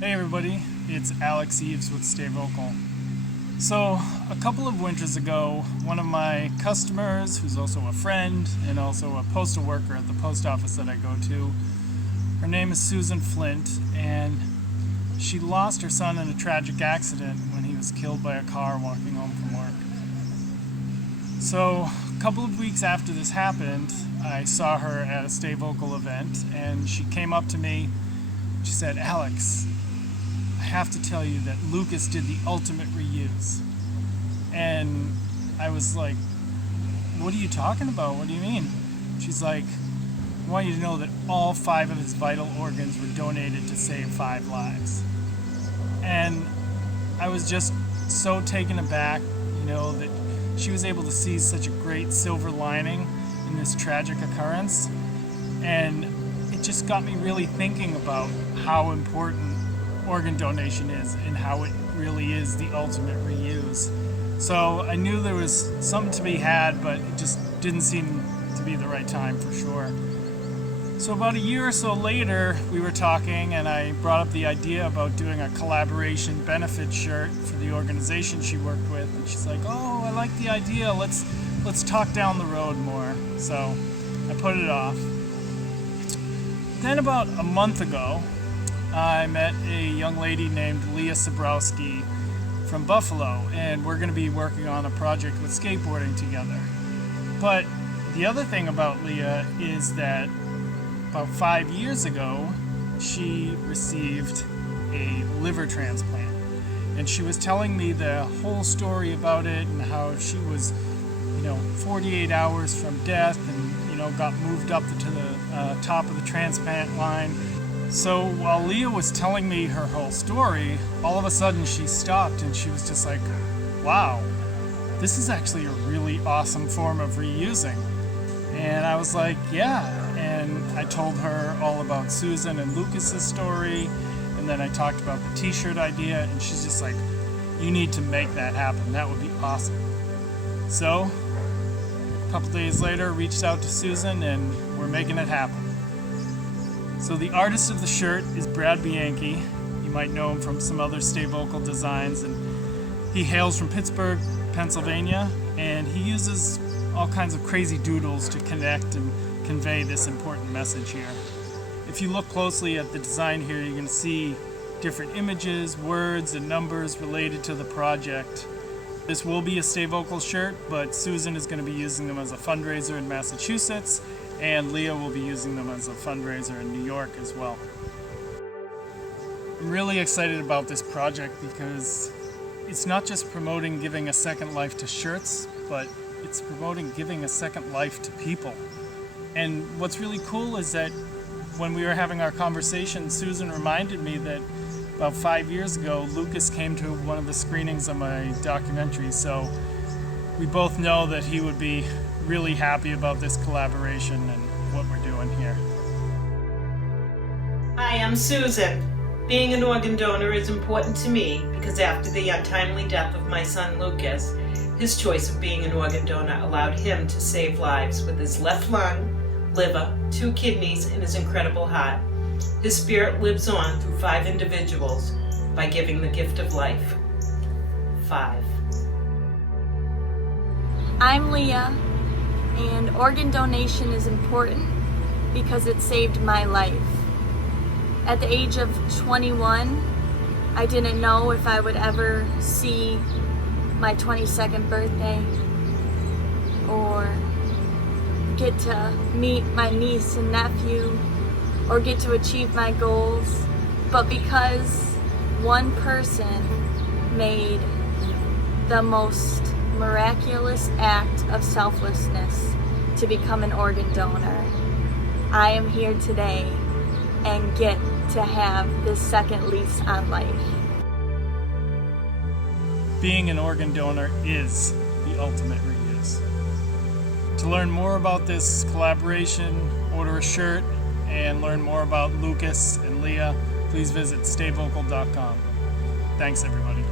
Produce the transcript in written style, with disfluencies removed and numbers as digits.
Hey everybody, it's Alex Eves with Stay Vocal. So, a couple of winters ago, one of my customers, who's also a friend and also a postal worker at the post office that I go to, her name is Susan Flint, and she lost her son in a tragic accident when he was killed by a car walking home from work. So, a couple of weeks after this happened, I saw her at a Stay Vocal event, and she came up to me. She said, "Alex, I have to tell you that Lucas did the ultimate reuse." And I was like, "What are you talking about? What do you mean?" She's like, "I want you to know that all 5 of his vital organs were donated to save 5 lives." And I was just so taken aback, that she was able to see such a great silver lining in this tragic occurrence. And it just got me really thinking about how important organ donation is and how it really is the ultimate reuse. So I knew there was something to be had, but it just didn't seem to be the right time for sure. So about a year or so later, we were talking and I brought up the idea about doing a collaboration benefit shirt for the organization she worked with, and she's like, "Oh, I like the idea, let's talk down the road more." So I put it off. Then about a month ago, I met a young lady named Leah Sabrowski from Buffalo, and we're going to be working on a project with skateboarding together. But the other thing about Leah is that about 5 years ago, she received a liver transplant. And she was telling me the whole story about it and how she was, 48 hours from death and, got moved up to the top of the transplant line. So while Leah was telling me her whole story, all of a sudden she stopped and she was just like, "Wow, this is actually a really awesome form of reusing." And I was like, "Yeah." And I told her all about Susan and Lucas's story, and then I talked about the t-shirt idea, and she's just like, "You need to make that happen. That would be awesome." So a couple days later, reached out to Susan, and we're making it happen. So the artist of the shirt is Brad Bianchi. You might know him from some other Stay Vocal designs, and he hails from Pittsburgh, Pennsylvania, and he uses all kinds of crazy doodles to connect and convey this important message here. If you look closely at the design here, you're going to see different images, words, and numbers related to the project. This will be a Stay Vocal shirt, but Susan is going to be using them as a fundraiser in Massachusetts, and Leah will be using them as a fundraiser in New York as well. I'm really excited about this project because it's not just promoting giving a second life to shirts, but it's promoting giving a second life to people. And what's really cool is that when we were having our conversation, Susan reminded me that about 5 years ago, Lucas came to one of the screenings of my documentary, so we both know that he would be really happy about this collaboration and what we're doing here. Hi, I'm Susan. Being an organ donor is important to me because after the untimely death of my son Lucas, his choice of being an organ donor allowed him to save lives with his left lung, liver, 2 kidneys, and his incredible heart. His spirit lives on through 5 individuals by giving the gift of life. 5. I'm Leah, and organ donation is important because it saved my life. At the age of 21, I didn't know if I would ever see my 22nd birthday or get to meet my niece and nephew or get to achieve my goals, but because one person made the most miraculous act of selflessness to become an organ donor, I am here today and get to have this second lease on life. Being an organ donor is the ultimate reuse. To learn more about this collaboration, order a shirt, and learn more about Lucas and Leah, please visit stayvocal.com. Thanks, everybody.